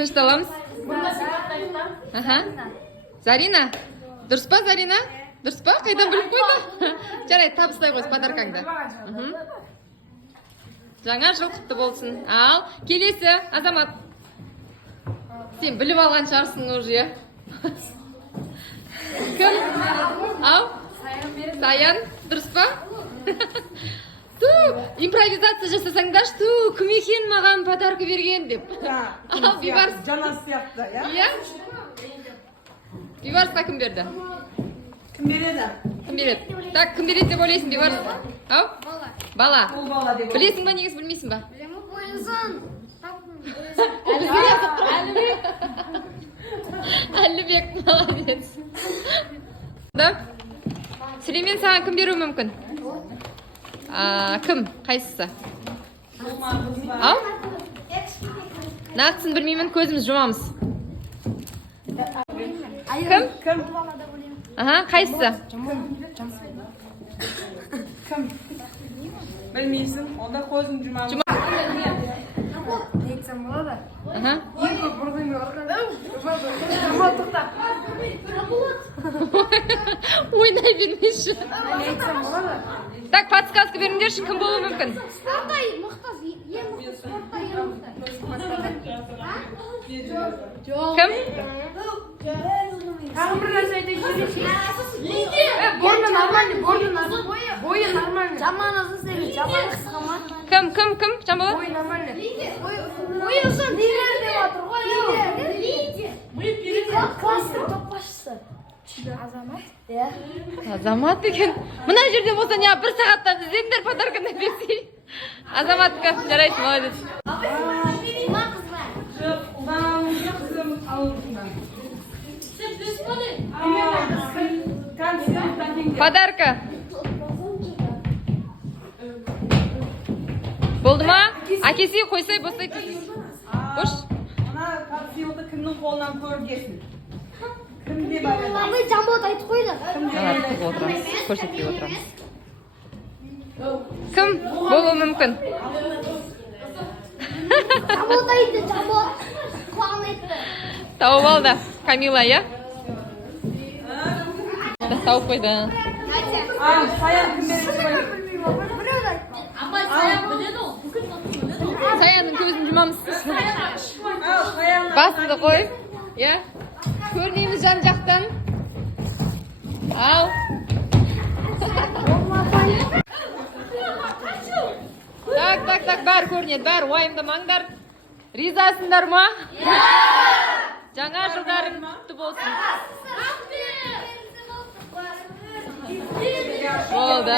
тынышталамыз. Зарина, дұрыс па, Зарина? Дұрыс па? Қайдан біліп қойды? Жарайды, табыстай қойсы подаркаңды. Жаңа жыл құтты болсын. Ал, келесі, Азамат. Сен біліп алған шығарсың уже. Кім? Ау? Саян, дұрыс па? Импровизация жасасаңдаршы, кім екен маған подарка берген деп. Ал, Бибарс. Жана сияқты, я? Иә? Бибарсқа кім берді? Кім береді? Кім береді? Так, кім береді деп ойлайсың, Бибарс? Ау? Бала. Ол бала деп. Білесің ба, негіз білмейсің ба? Білемі бойызын. Әлібек, молодец. Да? Сүлеймен, саған кім беруі мүмкін? Кім? Қайсысы? Ау? Нақтысын білмеймін, көзіміз жұмамыз. Кім? Кім? Қайсысы? Кім? Білмейсің, онда көзін жұмамыз. Нетсем болады? Ең көп бұрдың ойнай бермеші. Нетсем болады? Так, подсказка беріңдерші, кім болуы мүмкін? Спортта мықты, ең мықты спортта ең мықты. Кім? Тағы бір нәрсе айта кетейінші. Борны нормальный, бойы нормальный. Жаман ұзын сені, жаман қысқа ма? Кім? Жамболат? Бойы нормальный. Бойы ұзын. Лидер деп отыр ғой. Лидер. Класстың топбасшысы. Азамат? Иә. Азамат екен. Мына жерде болса не бір сағаттан іздеңдер подарканы берсей. Азаматқа жарайсың, молодец. Подарка. Болды ма? Әкесі қойсай бостай тұрсыз. Қош? Ана сыйлықты кімнің қолынан көргесін? Кім деп айтады? Мамай жамбот айтып қойды. Көрсетпей отырамыз. Кім болуы мүмкін? Жамбот айтты, жамбот. Қуан етті. Тауып алды. Камила, иә? Тауып қойды. Саян кім береді? Саянның көзін жұмамыз. Басыңды қой. Иә? Көрмейміз жан жақтан. Ал. Так, бәрі көрінеді, бәрі уайымдамаңдар. Ризасыңдар ма? Жаңа жылдарың құтты болсын. Болды.